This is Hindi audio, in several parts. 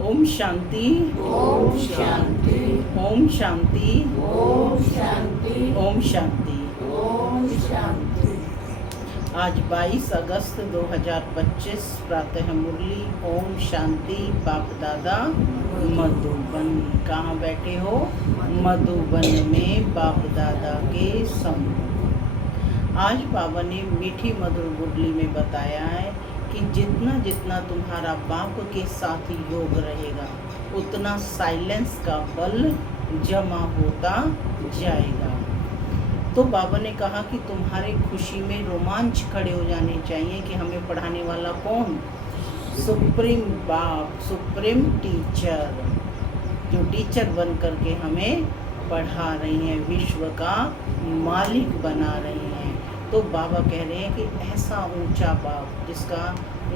ओम शांति, ओम शांति, ओम शांति, ओम शांति, ओम शांति। ओम शांति। आज 22 अगस्त 2025 प्रातः मुरली। ओम शांति। बाप दादा मधुबन। कहाँ बैठे हो? मधुबन में बाप दादा के सम्मुख। आज बाबा ने मीठी मधुर मुरली में बताया है कि जितना जितना तुम्हारा बाप के साथ योग रहेगा उतना साइलेंस का बल जमा होता जाएगा। तो बाबा ने कहा कि तुम्हारे खुशी में रोमांच खड़े हो जाने चाहिए कि हमें पढ़ाने वाला कौन? सुप्रीम बाप, सुप्रीम टीचर, जो टीचर बन करके हमें पढ़ा रही हैं, विश्व का मालिक बना रही हैं। तो बाबा कह रहे हैं कि ऐसा ऊंचा बाप जिसका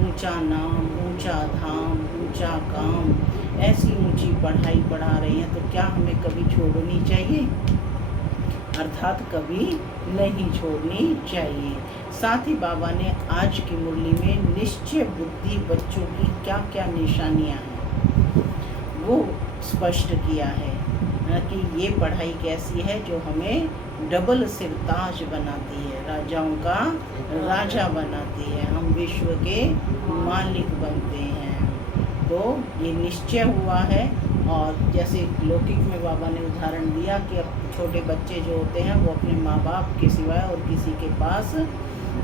ऊंचा नाम, ऊंचा धाम, ऊंचा काम, ऐसी ऊंची पढ़ाई पढ़ा रही हैं, तो क्या हमें कभी छोड़नी चाहिए? अर्थात कभी नहीं छोड़नी चाहिए। साथ ही बाबा ने आज की मुरली में निश्चय बुद्धि बच्चों की क्या क्या निशानियां हैं वो स्पष्ट किया है कि ये पढ़ाई कैसी है जो हमें डबल सिरताज बनाती है, राजाओं का राजा बनाती है, हम विश्व के मालिक बनते हैं। तो ये निश्चय हुआ है। और जैसे लौकिक में बाबा ने उदाहरण दिया कि अब छोटे बच्चे जो होते हैं वो अपने माँ बाप के सिवाय और किसी के पास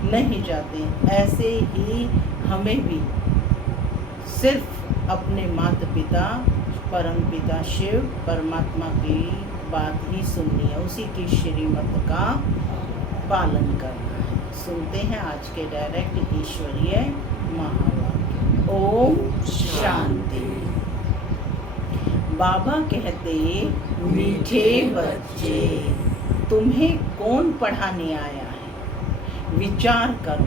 नहीं जाते, ऐसे ही हमें भी सिर्फ अपने माता पिता, परम पिता शिव परमात्मा की बात ही सुननी है, उसी की श्रीमत का पालन करना है। सुनते हैं आज के डायरेक्ट ईश्वरीय महावाक्य। ओम शांति। बाबा कहते, मीठे बच्चे, तुम्हें कौन पढ़ाने आया है? विचार करो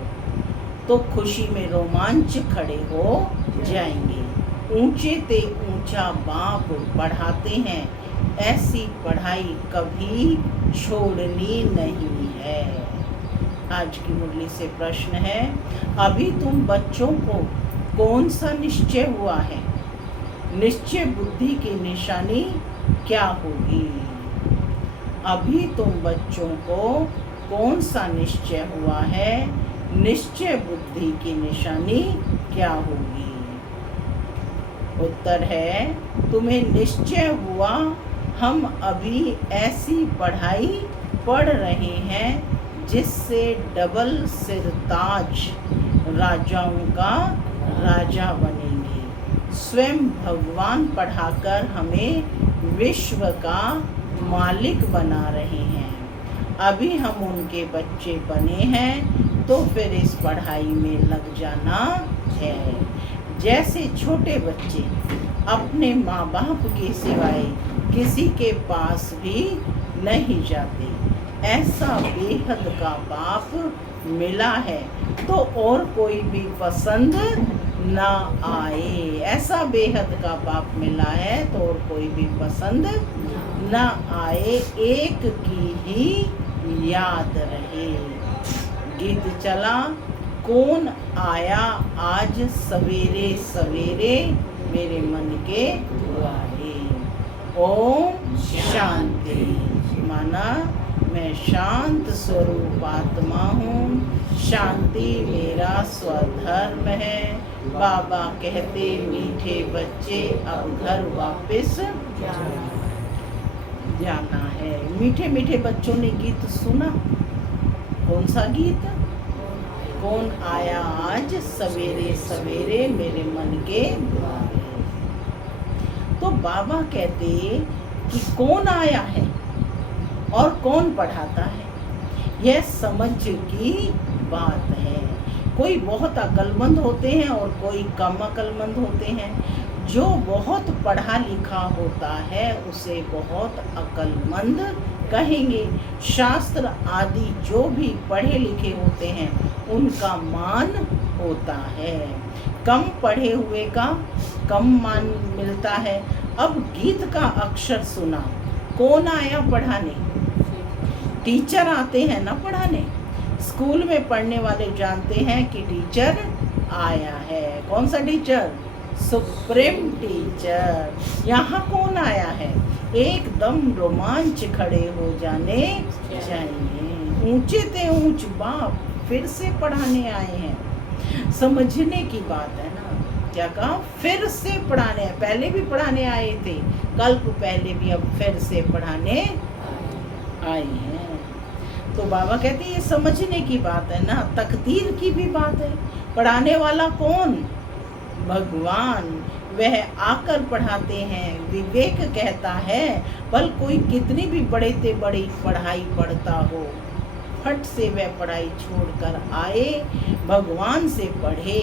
तो खुशी में रोमांच खड़े हो जाएंगे। ऊंचे ते ऊंचा बाप पढ़ाते हैं, ऐसी पढ़ाई कभी छोड़नी नहीं है। आज की मुरली से प्रश्न है, अभी तुम बच्चों को कौन सा निश्चय हुआ है? निश्चय बुद्धि की निशानी क्या होगी? अभी तुम बच्चों को कौन सा निश्चय हुआ है? निश्चय बुद्धि की निशानी क्या होगी? उत्तर है, तुम्हें निश्चय हुआ हम अभी ऐसी पढ़ाई पढ़ रहे हैं जिससे डबल सिरताज राजाओं का राजा बनेंगे। स्वयं भगवान पढ़ाकर हमें विश्व का मालिक बना रहे हैं। अभी हम उनके बच्चे बने हैं तो फिर इस पढ़ाई में लग जाना है। जैसे छोटे बच्चे अपने माँ बाप के सिवाय किसी के पास भी नहीं जाते, ऐसा बेहद का बाप मिला है तो और कोई भी पसंद ना आए। ऐसा बेहद का बाप मिला है तो और कोई भी पसंद ना आए, एक की ही याद रहे। गीत चला, कौन आया आज सवेरे सवेरे मेरे मन के द्वारे। ओम शांति। माना मैं शांत स्वरूप आत्मा हूँ, शांति मेरा स्वधर्म है। बाबा कहते, मीठे बच्चे अब घर वापस जाना है। मीठे मीठे बच्चों ने गीत सुना। कौन सा गीत? कौन आया आज सवेरे सवेरे मेरे मन के द्वारे। तो बाबा कहते कि कौन आया है और कौन पढ़ाता है, यह समझ की बात है। कोई बहुत अक्लमंद होते हैं और कोई कम अक्लमंद होते हैं। जो बहुत पढ़ा लिखा होता है उसे बहुत अक्लमंद कहेंगे। शास्त्र आदि जो भी पढ़े लिखे होते हैं उनका मान होता है। कम पढ़े हुए का कम मान मिलता है। अब गीत का अक्षर सुना, कौन आया पढ़ाने? टीचर आते हैं ना पढ़ाने। स्कूल में पढ़ने वाले जानते हैं कि टीचर आया है। कौन सा टीचर? Supreme teacher. यहाँ कौन आया है? एकदम रोमांच खड़े हो जाने चाहिए। ऊंचे ते ऊंच बाप फिर से पढ़ाने आए हैं। समझने की बात है ना, क्या कहा? फिर से पढ़ाने, पहले भी पढ़ाने आए थे, कल्प पहले भी, अब फिर से पढ़ाने आए हैं। तो बाबा कहते हैं ये समझने की बात है ना, तकदीर की भी बात है। पढ़ाने वाला कौन? भगवान। वह आकर पढ़ाते हैं। विवेक कहता है भल कोई कितनी भी बड़े से बड़ी पढ़ाई पढ़ता हो, फट से वह पढ़ाई छोड़कर आए, भगवान से पढ़े।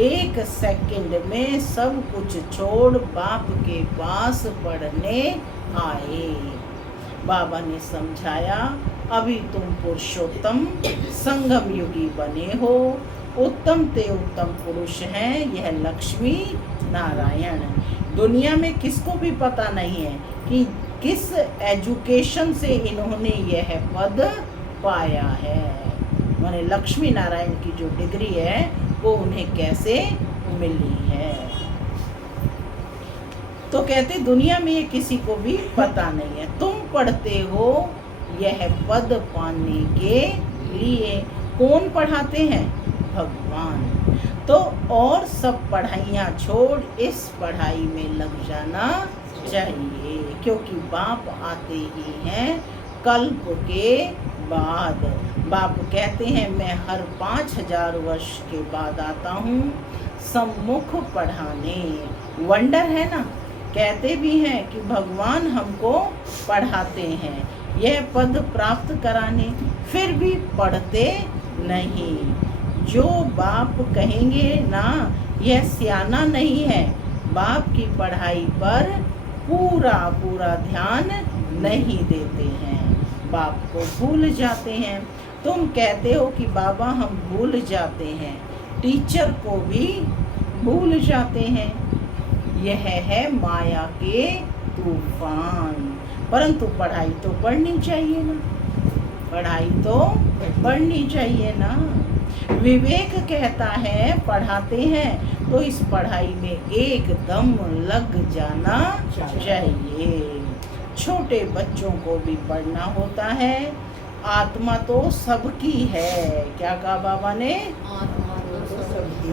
1 सेकंड में सब कुछ छोड़ बाप के पास पढ़ने आए। बाबा ने समझाया, अभी तुम पुरुषोत्तम संगम युगी बने हो। उत्तम ते उत्तम पुरुष हैं यह लक्ष्मी नारायण। दुनिया में किसको भी पता नहीं है कि किस एजुकेशन से इन्होंने यह पद पाया है। माने लक्ष्मी नारायण की जो डिग्री है वो उन्हें कैसे मिली है। तो कहते दुनिया में ये किसी को भी पता नहीं है। तुम पढ़ते हो यह पद पाने के लिए। कौन पढ़ाते हैं? भगवान। तो और सब पढ़ाइयाँ छोड़ इस पढ़ाई में लग जाना चाहिए, क्योंकि बाप आते ही हैं कल्प के बाद। बाप कहते हैं मैं हर 5000 वर्ष के बाद आता हूँ सम्मुख पढ़ाने। वंडर है ना, कहते भी हैं कि भगवान हमको पढ़ाते हैं यह पद प्राप्त कराने, फिर भी पढ़ते नहीं। जो बाप कहेंगे ना यह सियाना नहीं है, बाप की पढ़ाई पर पूरा ध्यान नहीं देते हैं, बाप को भूल जाते हैं। तुम कहते हो कि बाबा हम भूल जाते हैं, टीचर को भी भूल जाते हैं। यह है माया के तूफान। परंतु पढ़ाई तो पढ़नी चाहिए ना, पढ़ाई तो पढ़नी चाहिए ना। विवेक कहता है पढ़ाते हैं तो इस पढ़ाई में एकदम लग जाना चाहिए। छोटे बच्चों को भी पढ़ना होता है। आत्मा तो सबकी है। क्या कहा बाबा ने?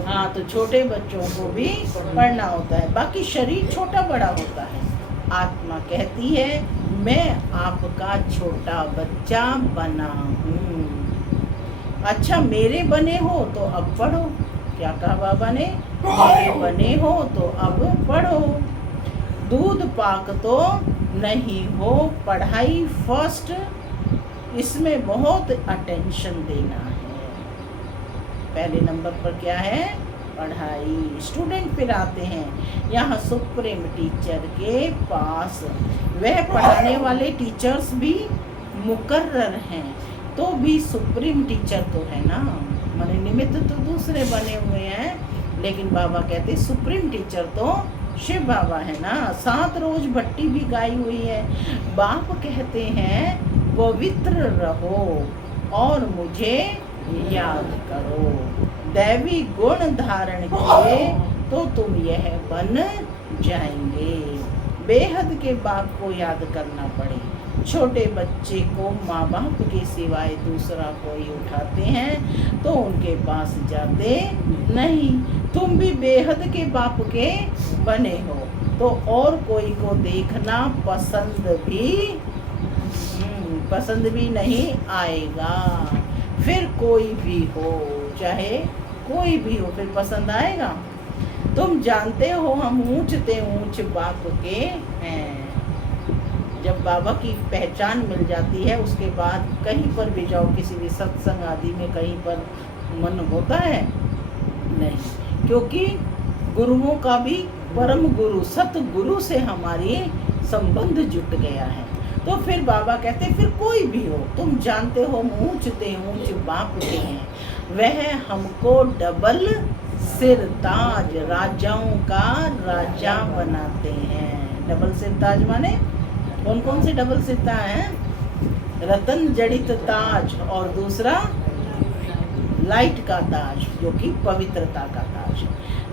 हाँ, तो छोटे बच्चों को भी पढ़ना होता है। बाकी शरीर छोटा बड़ा होता है। आत्मा कहती है मैं आपका छोटा बच्चा बना हूँ। अच्छा मेरे बने हो तो अब पढ़ो। क्या कहा बाबा ने? मेरे बने हो तो अब पढ़ो। दूध पाक तो नहीं हो, पढ़ाई फर्स्ट, इसमें बहुत अटेंशन देना है। पहले नंबर पर क्या है? पढ़ाई। स्टूडेंट फिर आते हैं यहाँ सुप्रीम टीचर के पास। वह पढ़ाने वाले टीचर्स भी मुकर्रर हैं, तो भी सुप्रीम टीचर तो है ना, माने निमित्त तो दूसरे बने हुए हैं, लेकिन बाबा कहते सुप्रीम टीचर तो शिव बाबा है ना। 7 रोज भट्टी भी गाई हुई है। बाप कहते हैं पवित्र रहो और मुझे याद करो। दैवी गुण धारण किए तो तुम यह बन जाएंगे। बेहद के बाप को याद करना पड़े। छोटे बच्चे को माँ बाप के सिवाय दूसरा कोई उठाते हैं तो उनके पास जाते नहीं। तुम भी बेहद के बाप के बने हो तो और कोई को देखना पसंद भी नहीं आएगा। फिर कोई भी हो, चाहे कोई भी हो, फिर पसंद आएगा? तुम जानते हो हम ऊंचते ऊंच बाप के हैं। जब बाबा की पहचान मिल जाती है उसके बाद कहीं पर भी जाओ, किसी भी सत्संग आदि में कहीं पर मन होता है नहीं, क्योंकि गुरुओं का भी परम गुरु सतगुरु से हमारी संबंध जुट गया है। तो फिर बाबा कहते फिर कोई भी हो, तुम जानते हो ऊंचते ऊंच बाप के हैं, वह हमको डबल सिर ताज राजाओं का राजा बनाते हैं। डबल सिर ताज माने कौन कौन से डबल सिर ताज हैं? रतन जड़ित ताज और दूसरा लाइट का ताज, जो कि पवित्रता का ताज।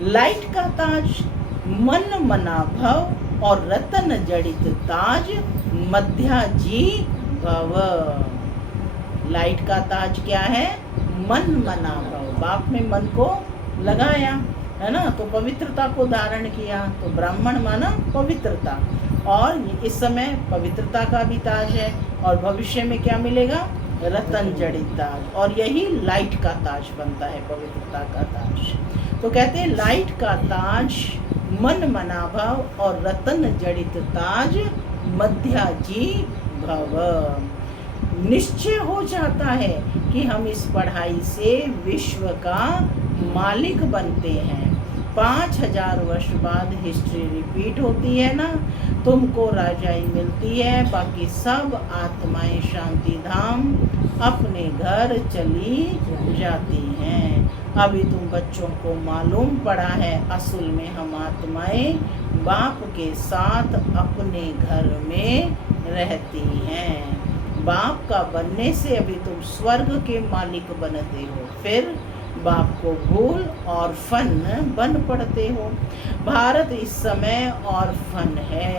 लाइट का ताज मन मना भव और रतन जड़ित ताज मध्याजी भव। लाइट का ताज क्या है? मन मना भव। बाप ने मन को लगाया, है ना, तो पवित्रता को धारण किया, तो ब्राह्मण माना पवित्रता। और इस समय पवित्रता का भी ताज है, और भविष्य में क्या मिलेगा? रतन जड़ित ताज। और यही लाइट का ताज बनता है, पवित्रता का ताज। तो कहते हैं लाइट का ताज मन मना भव और रतन जड़ित ताज मध्याजी भव। निश्चय हो जाता है कि हम इस पढ़ाई से विश्व का मालिक बनते हैं। 5000 वर्ष बाद हिस्ट्री रिपीट होती है ना, तुमको राजाई मिलती है, बाकी सब आत्माएं शांति धाम अपने घर चली जाती हैं। अभी तुम बच्चों को मालूम पड़ा है, असल में हम आत्माएं बाप के साथ अपने घर में रहती हैं। बाप का बनने से अभी तुम स्वर्ग के मालिक बनते हो, फिर बाप को भूल और फन बन पड़ते हो। भारत इस समय ऑर्फन है,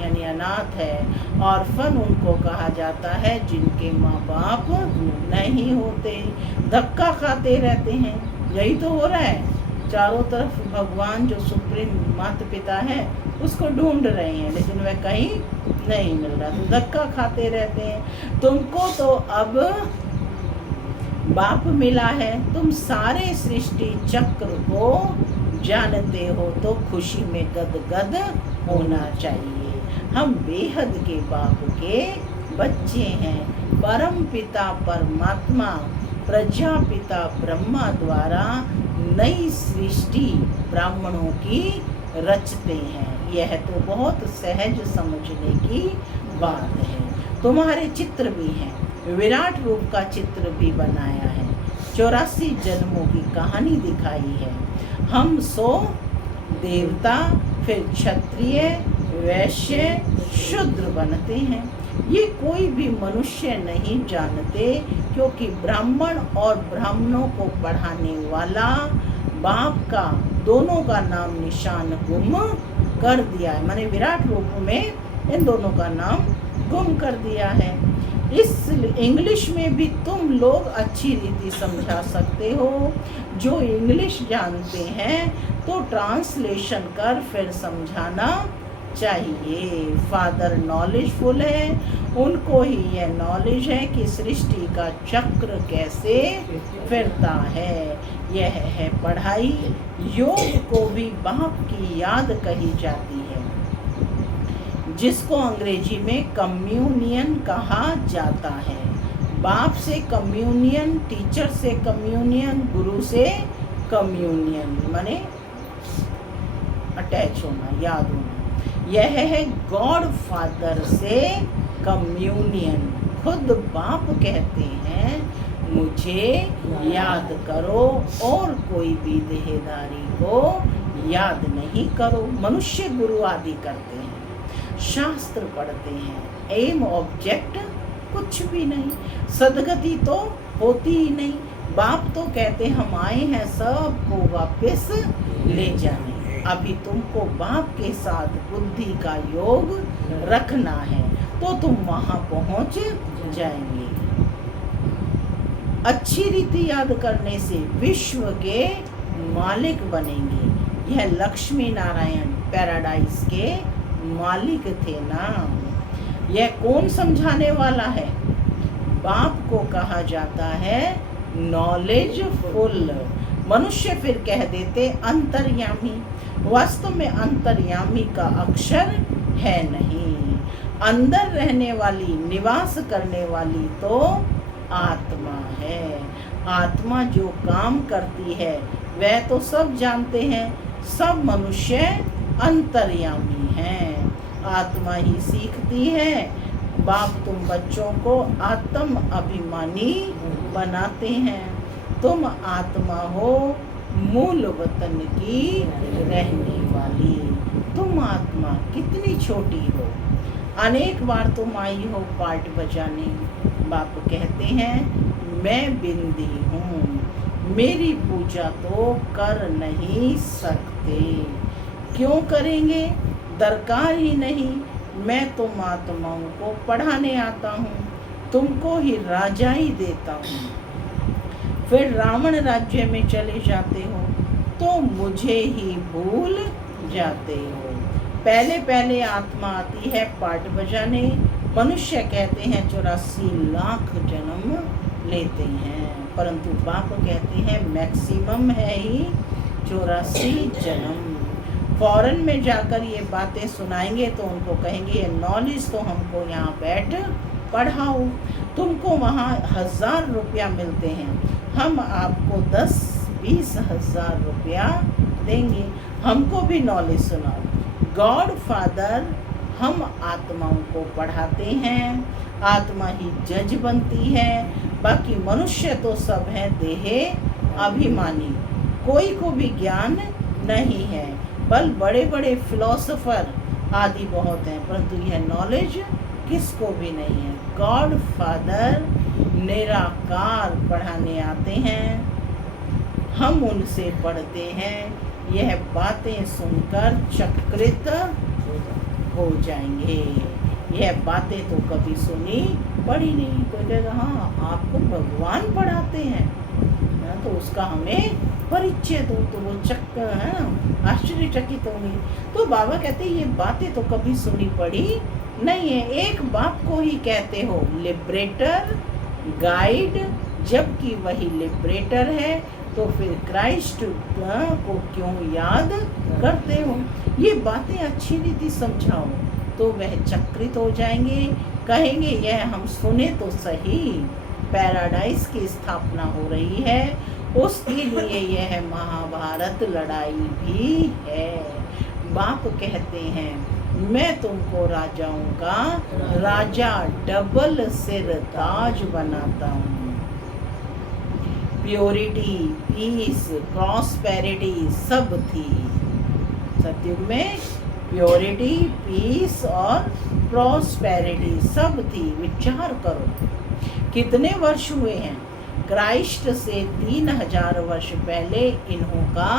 यानी अनाथ है। ऑर्फन उनको कहा जाता है जिनके माँ बाप नहीं होते, धक्का खाते रहते हैं। यही तो हो रहा है, चारों तरफ भगवान जो सुप्रीम माता पिता है उसको ढूंढ रहे हैं, लेकिन वह कहीं नहीं मिल रहा, तो धक्का खाते रहते हैं। तुमको तो अब बाप मिला है, तुम सारे सृष्टि चक्र को जानते हो, तो खुशी में गदगद होना चाहिए। हम बेहद के बाप के बच्चे हैं। परम पिता परमात्मा प्रजापिता ब्रह्मा द्वारा नई सृष्टि ब्राह्मणों की रचते हैं। यह तो बहुत सहज समझने की बात है। तुम्हारे चित्र भी हैं, विराट रूप का चित्र भी बनाया है, 84 जन्मों की कहानी दिखाई है। हम 100 देवता, फिर क्षत्रिय, वैश्य, शूद्र बनते हैं। ये कोई भी मनुष्य नहीं जानते, क्योंकि ब्राह्मण और ब्राह्मणों को पढ़ाने वाला बाप का दोनों का नाम निशान गुम कर दिया है। माने विराट रूप में इन दोनों का नाम गुम कर दिया है। इस इंग्लिश में भी तुम लोग अच्छी रीति समझा सकते हो। जो इंग्लिश जानते हैं तो ट्रांसलेशन कर फिर समझाना चाहिए। फादर नॉलेजफुल है, उनको ही यह नॉलेज है कि सृष्टि का चक्र कैसे फिरता है। यह है पढ़ाई। योग को भी बाप की याद कही जाती है, जिसको अंग्रेजी में कम्युनियन कहा जाता है। बाप से कम्युनियन, टीचर से कम्युनियन, गुरु से कम्युनियन, माने अटैच होना, याद होना। यह है गॉड फादर से कम्युनियन। खुद बाप कहते हैं मुझे याद करो और कोई भी देहधारी को याद नहीं करो। मनुष्य गुरु आदि करते हैं, शास्त्र पढ़ते हैं, एम ऑब्जेक्ट कुछ भी नहीं, सदगति तो होती ही नहीं। बाप तो कहते हम आए हैं सबको वापस ले जाने। अभी तुमको बाप के साथ बुद्धि का योग रखना है, तो तुम वहां पहुंच जाएंगे। अच्छी रीति याद करने से विश्व के मालिक बनेंगे। यह लक्ष्मी नारायण पैराडाइज के मालिक थे ना। यह कौन समझाने वाला है? बाप को कहा जाता है नॉलेजफुल। मनुष्य फिर कह देते अंतर्यामी। वास्तव में अंतर्यामी का अक्षर है नहीं। अंदर रहने वाली, निवास करने वाली तो आत्मा है। आत्मा जो काम करती है वह तो सब जानते हैं। सब मनुष्य अंतर्यामी हैं। आत्मा ही सीखती है। बाप तुम बच्चों को आत्म अभिमानी बनाते हैं। तुम आत्मा हो, मूल वतन की रहने वाली। तुम आत्मा कितनी छोटी हो। अनेक बार तुम आई हो पार्ट बजाने। बाप कहते हैं मैं बिंदी हूँ, मेरी पूजा तो कर नहीं सकते। क्यों करेंगे? दरकार ही नहीं। मैं तुम आत्माओं को पढ़ाने आता हूँ, तुमको ही राजाई देता हूँ। फिर रावण राज्य में चले जाते हो तो मुझे ही भूल जाते हो। पहले पहले आत्मा आती है पाट बजाने। मनुष्य कहते हैं 84 लाख जन्म लेते हैं, परंतु बाप कहते हैं मैक्सिमम है ही 84 जन्म। फॉरेन में जाकर ये बातें सुनाएंगे तो उनको कहेंगे ये नॉलेज तो हमको यहाँ बैठ पढ़ाओ। तुमको वहाँ 1000 रुपया मिलते हैं, हम आपको 10-20 हज़ार रुपया देंगे, हमको भी नॉलेज सुनाओ। गॉड फादर हम आत्माओं को पढ़ाते हैं, आत्मा ही जज बनती है। बाकी मनुष्य तो सब है देहे अभिमानी, कोई को भी ज्ञान नहीं है। बल बड़े बड़े फिलोसोफर आदि बहुत हैं, परंतु यह नॉलेज किसको भी नहीं है। गॉड फादर निराकार पढ़ाने आते हैं, हम उनसे पढ़ते हैं। यह बातें सुनकर चक्रित हो जाएंगे। यह बातें तो कभी सुनी पढ़ी नहीं। कोई कहेगा हाँ आपको भगवान पढ़ाते हैं ना, तो उसका हमें परिचय दो, तो वो चक्कर है ना आश्चर्यचकित होंगे। तो बाबा कहते हैं ये बातें तो कभी सुनी पढ़ी नहीं है। एक बाप को ही कहते हो लिबरेटर गाइड, जबकि वही लिबरेटर है, तो फिर क्राइस्ट को क्यों याद करते हो? ये बातें अच्छी रीति समझाओ तो वह चक्रित हो जाएंगे, कहेंगे यह हम सुने तो सही, पैराडाइज की स्थापना हो रही है, उसके लिए यह महाभारत लड़ाई भी है। बाप कहते हैं मैं तुमको राजाओं का राजा डबल सिर ताज बनाता हूँ। प्योरिटी, पीस, प्रॉस्पेरिटी सब थी सतयुग में। प्योरिटी, पीस और प्रॉस्पेरिटी सब थी। विचार करो कितने वर्ष हुए हैं। क्राइस्ट से 3000 वर्ष पहले इन्हों का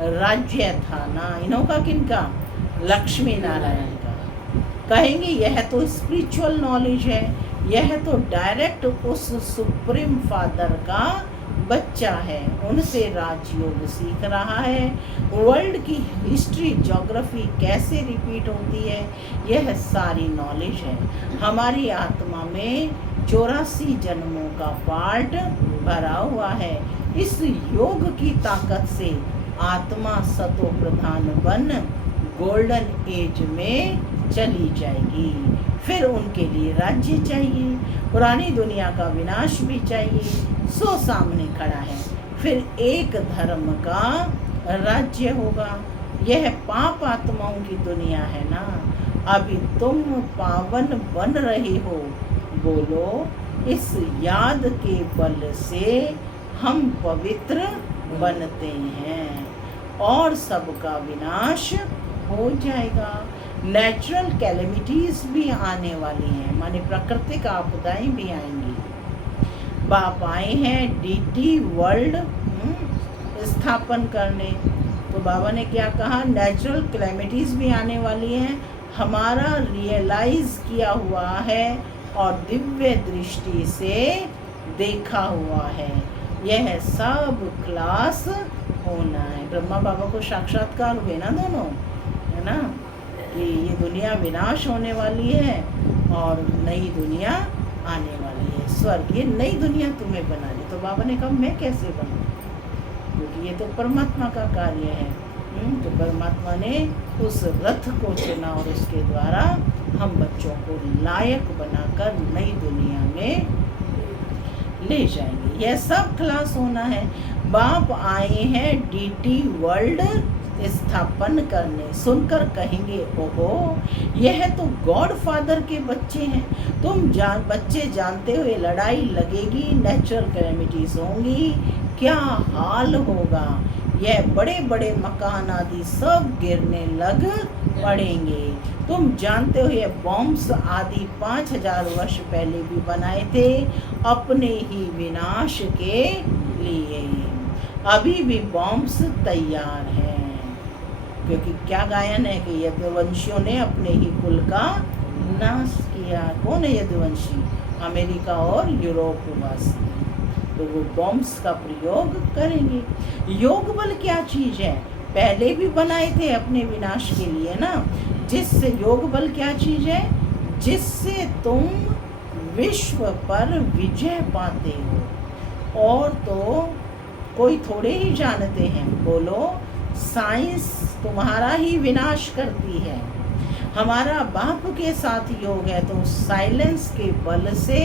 राज्य था ना, इन्हों का किनका? लक्ष्मी नारायण का। कहेंगे यह तो स्पिरिचुअल नॉलेज है, यह तो डायरेक्ट उस सुप्रीम फादर का बच्चा है, उनसे राजयोग सीख रहा है। वर्ल्ड की हिस्ट्री, ज्योग्राफी कैसे रिपीट होती है, यह सारी नॉलेज है। हमारी आत्मा में 84 जन्मों का पार्ट भरा हुआ है। इस योग की ताकत से आत्मा सतो प्रधान बन गोल्डन एज में चली जाएगी। फिर उनके लिए राज्य चाहिए, पुरानी दुनिया का विनाश भी चाहिए। सो सामने खड़ा है, फिर एक धर्म का राज्य होगा। यह पाप आत्माओं की दुनिया है ना। अभी तुम पावन बन रहे हो, बोलो इस याद के बल से हम पवित्र बनते हैं और सबका विनाश हो जाएगा। नेचुरल कैलेमिटीज भी आने वाली हैं, माने प्राकृतिक आपदाएं भी आएंगी। बाप आए हैं डीटी वर्ल्ड स्थापन करने, तो बाबा ने क्या कहा? नेचुरल कैलेमिटीज भी आने वाली हैं, हमारा रियलाइज किया हुआ है और दिव्य दृष्टि से देखा हुआ है। यह सब क्लास होना है। ब्रह्मा बाबा को साक्षात्कार हुए ना दोनों, है ना, कि ये दुनिया विनाश होने वाली है और नई दुनिया आने वाली है, स्वर्ग। ये नई दुनिया तुम्हें बनानी। तो बाबा ने कहा मैं कैसे बनूं, क्योंकि ये तो परमात्मा का कार्य है। तो परमात्मा ने उस रथ को चुना और उसके द्वारा हम बच्चों को लायक बनाकर नई दुनिया में ले जाएंगे। यह सब क्लास होना है। बाप आए हैं डीटी वर्ल्ड स्थापन करने। सुनकर कहेंगे ओहो यह तो गॉड फादर के बच्चे हैं। तुम बच्चे जानते हो ये लड़ाई लगेगी, नेचुरल कैलेमिटीज होंगी, क्या हाल होगा। यह बड़े बड़े मकान आदि सब गिरने लग पड़ेंगे। तुम जानते हो ये बॉम्ब्स आदि 5000 वर्ष पहले भी बनाए थे अपने ही विनाश के लिए। अभी भी बॉम्ब्स तैयार हैं। क्योंकि क्या गायन है कि यदुवंशियों ने अपने ही कुल का नाश किया। कौन है यदुवंशी? अमेरिका और यूरोप वासी। तो वो बॉम्ब्स का प्रयोग करेंगे। योग बल क्या चीज है? पहले भी बनाए थे अपने विनाश के लिए ना। जिससे योग बल क्या चीज है? जिससे तुम विश्व पर विजय पाते हो। और तो कोई थोड़े ही जानते हैं। बोलो, साइंस तुम्हारा ही विनाश करती है। हमारा बाप के साथ योग है तो साइलेंस के बल से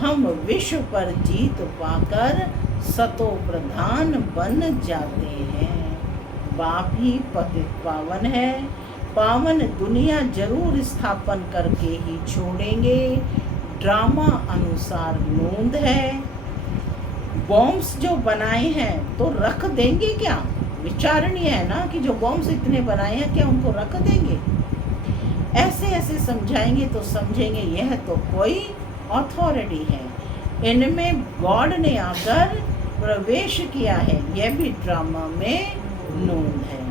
हम विश्व पर जीत पाकर सतो प्रधान बन जाते हैं। बाप ही पतित पावन है। पावन दुनिया जरूर स्थापन करके ही छोड़ेंगे। ड्रामा अनुसार नोंद है। बॉम्ब्स जो बनाए हैं तो रख देंगे क्या? विचारणीय है ना कि जो बॉम्ब्स इतने बनाए हैं क्या उनको रख देंगे? ऐसे ऐसे समझाएंगे तो समझेंगे यह तो कोई अथॉरिटी है। इनमें गॉड ने आकर प्रवेश किया है। यह भी ड्रामा में नोंद है।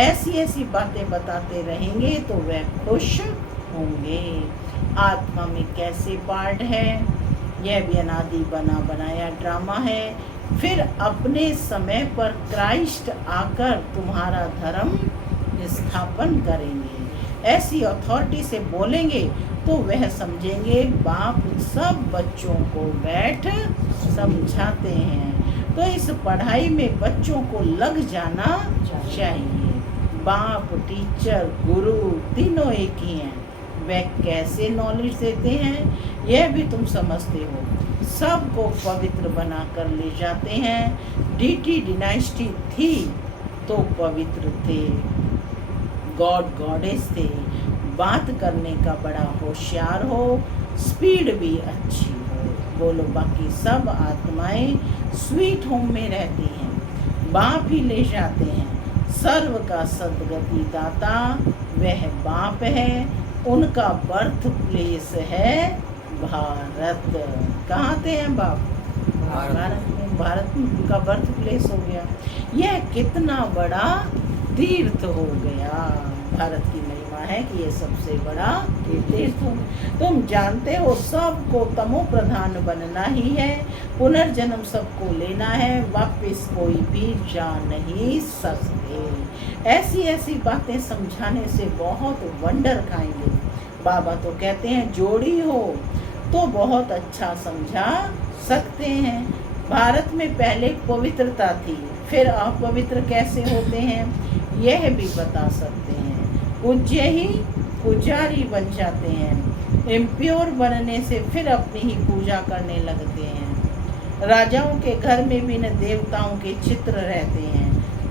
ऐसी ऐसी बातें बताते रहेंगे तो वह खुश होंगे। आत्मा में कैसे पार्ट है? यह भी अनादि बना बनाया ड्रामा है। फिर अपने समय पर क्राइस्ट आकर तुम्हारा धर्म स्थापन करेंगे। ऐसी अथॉरिटी से बोलेंगे तो वह समझेंगे बाप सब बच्चों को बैठ समझाते हैं। तो इस पढ़ाई में बच्चों को लग जाना चाहिए। बाप, टीचर, गुरु तीनों एक ही हैं। वह कैसे नॉलेज देते हैं यह भी तुम समझते हो। सबको पवित्र बना कर ले जाते हैं। डीटी डिनाइस्टी थी तो पवित्र थे। गॉड गॉडेस थे। बात करने का बड़ा होशियार हो। स्पीड भी अच्छी हो। बोलो, बाकी सब आत्माएं स्वीट होम में रहती हैं। बाप ही ले जाते हैं। सर्व का सदगति दाता वह बाप है। उनका बर्थ प्लेस है भारत। कहाँ थे हैं बाप? भारत में। भारत में उनका बर्थ प्लेस हो गया। यह कितना बड़ा तीर्थ हो गया। भारत की महिमा है कि ये सबसे बड़ा तीर्थ हो। तुम जानते हो सबको तमो प्रधान बनना ही है। पुनर्जन्म सबको लेना है। वापस कोई भी जा नहीं सकते। ऐसी ऐसी बातें समझाने से बहुत वंडर खाएंगे। बाबा तो कहते हैं जोड़ी हो तो बहुत अच्छा समझा सकते हैं। भारत में पहले पवित्रता थी, फिर अपवित्र कैसे होते हैं यह भी बता सकते हैं। पूज्य ही पुजारी बन जाते हैं। इम्प्योर बनने से फिर अपनी ही पूजा करने लगते हैं। राजाओं के घर में भी न देवताओं के चित्र रहते हैं।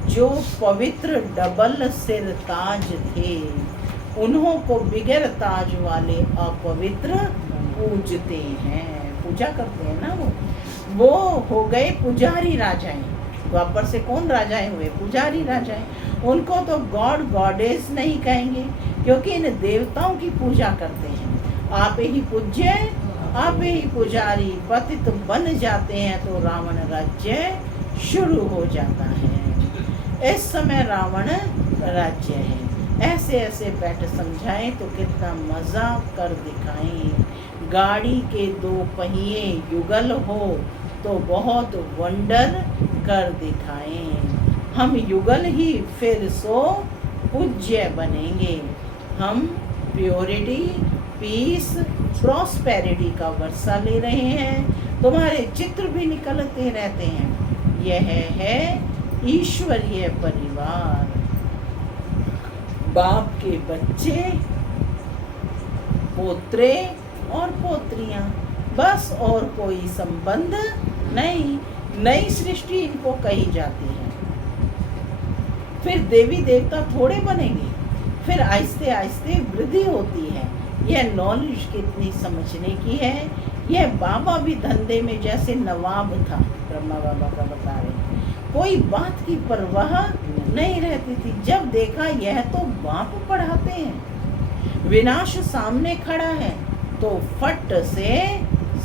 जो पवित्र डबल सिर ताज थे उन्हों को बिगर ताज वाले अपवित्र पूजते हैं। पूजा करते हैं ना वो हो गए पुजारी राजाएं। द्वापर से कौन राजाएं हुए? पुजारी राजाएं। उनको तो गॉड गॉडेस नहीं कहेंगे क्योंकि इन देवताओं की पूजा करते हैं। आप ही पूज्य, आप ही पुजारी पतित बन जाते हैं तो रावण राज्य शुरू हो जाता है। इस समय रावण राज्य है। ऐसे ऐसे बैठ समझाएं तो कितना मजा कर दिखाएं। गाड़ी के दो पहिए युगल हो तो बहुत वंडर कर दिखाएं। हम युगल ही फिर सो पूज्य बनेंगे। हम प्योरिटी, पीस, प्रॉस्पेरिटी का वर्षा ले रहे हैं। तुम्हारे चित्र भी निकलते रहते हैं। यह है ईश्वरीय परिवार। बाप के बच्चे, पोत्रे और पोत्रियां, बस और कोई संबंध नहीं। नई सृष्टि इनको कही जाती है। फिर देवी देवता थोड़े बनेंगे। फिर आहिस्ते आहिस्ते वृद्धि होती है। यह नॉलेज कितनी समझने की है। यह बाबा भी धंधे में जैसे नवाब था। ब्रह्मा बाबा का बता रहे हैं। कोई बात की परवाह नहीं रहती थी। जब देखा यह तो बाप पढ़ाते हैं, विनाश सामने खड़ा है तो फट से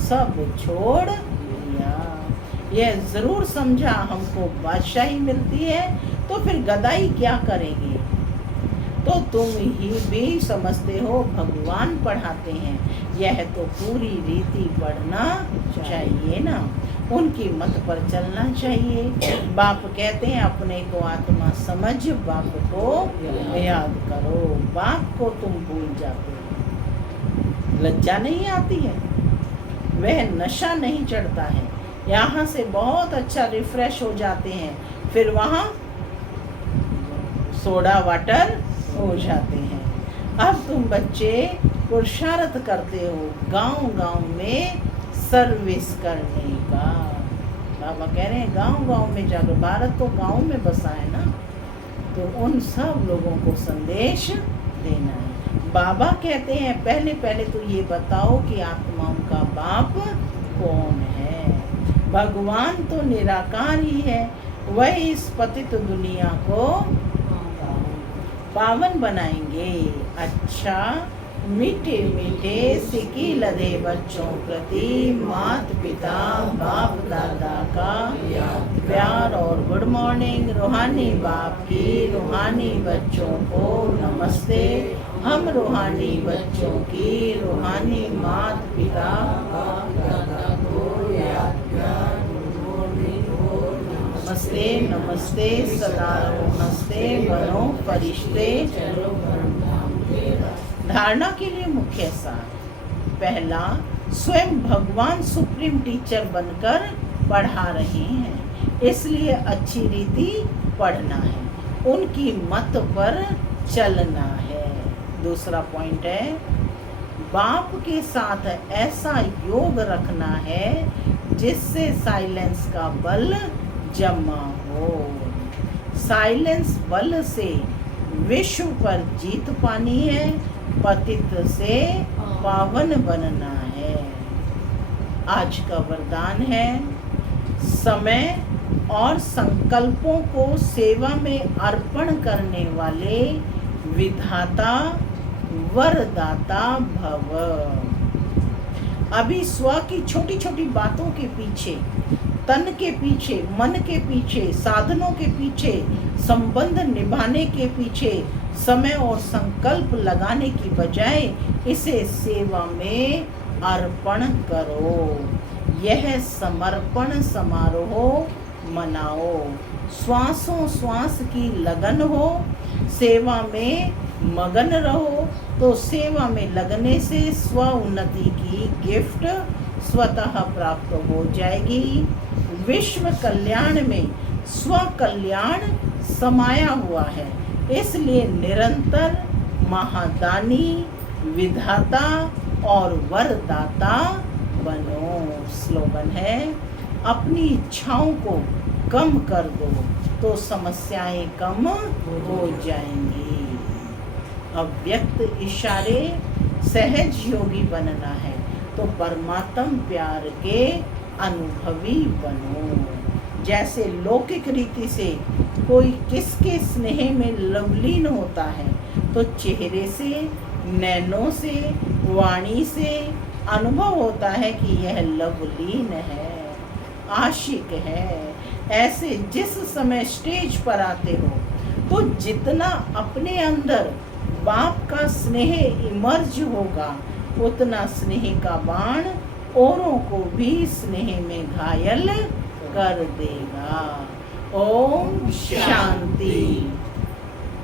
सब छोड़ दिया। यह जरूर समझा हमको बादशाही मिलती है तो फिर गदाई क्या करेंगे। तो तुम ही भी समझते हो भगवान पढ़ाते हैं, यह तो पूरी रीति पढ़ना चाहिए ना, उनकी मत पर चलना चाहिए। बाप कहते हैं अपने को आत्मा समझ, बाप को याद करो। बाप को तुम भूल जाते हो, लज्जा नहीं आती है, वह नशा नहीं चढ़ता है। यहाँ से बहुत अच्छा रिफ्रेश हो जाते हैं, फिर वहाँ सोडा वाटर हो जाते हैं। अब तुम बच्चे पुरुषार्थ करते हो गांव-गांव में सर्विस करने का। बाबा कह रहे हैं गांव-गांव में जाकर, भारत तो गांव में बसा है ना, तो उन सब लोगों को संदेश देना है। बाबा कहते हैं पहले पहले तो ये बताओ कि आत्माओं का बाप कौन है। भगवान तो निराकार ही है, वह इस पतित दुनिया को पावन बनाएंगे। अच्छा, मीठे मीठे सिकी लदे बच्चों प्रति माता पिता बाप दादा का प्यार और गुड मॉर्निंग। रूहानी बाप की रूहानी बच्चों को नमस्ते। हम रूहानी बच्चों की रूहानी माता पिता बाप दादा को याद प्यार नमस्ते नमस्ते सदा नमस्ते बनो फरिश्ते चलो धारणा के लिए मुख्य सार। पहला, स्वयं भगवान सुप्रीम टीचर बनकर पढ़ा रहे हैं, इसलिए अच्छी रीति पढ़ना है, उनकी मत पर चलना है। दूसरा पॉइंट है, बाप के साथ ऐसा योग रखना है जिससे साइलेंस का बल जमा हो। साइलेंस बल से विश्व पर जीत पानी है, पतित से पावन बनना है। आज का वरदान है, समय और संकल्पों को सेवा में अर्पण करने वाले विधाता वरदाता भव। अभी स्व की छोटी छोटी बातों के पीछे, तन के पीछे, मन के पीछे, साधनों के पीछे, संबंध निभाने के पीछे समय और संकल्प लगाने की बजाय इसे सेवा में अर्पण करो। यह समर्पण समारोह मनाओ। श्वासों श्वास की लगन हो, सेवा में मगन रहो, तो सेवा में लगने से स्व उन्नति की गिफ्ट स्वतः प्राप्त हो जाएगी। विश्व कल्याण में स्व कल्याण समाया हुआ है, इसलिए निरंतर महादानी विधाता और वरदाता बनो। स्लोगन है, अपनी इच्छाओं को कम कर दो तो समस्याएं कम हो जाएंगी। अव्यक्त इशारे सहज योगी बनना है तो परमात्म प्यार के अनुभवी बनो। जैसे लौकिक रीति से कोई किसके स्नेह में लवलीन होता है तो चेहरे से, नैनों से, वाणी से अनुभव होता है कि यह लवलीन है, आशिक है। ऐसे जिस समय स्टेज पर आते हो तो जितना अपने अंदर बाप का स्नेह इमर्ज होगा, उतना स्नेह का बाण औरों को भी स्नेह में घायल कर देगा। ओम शांति।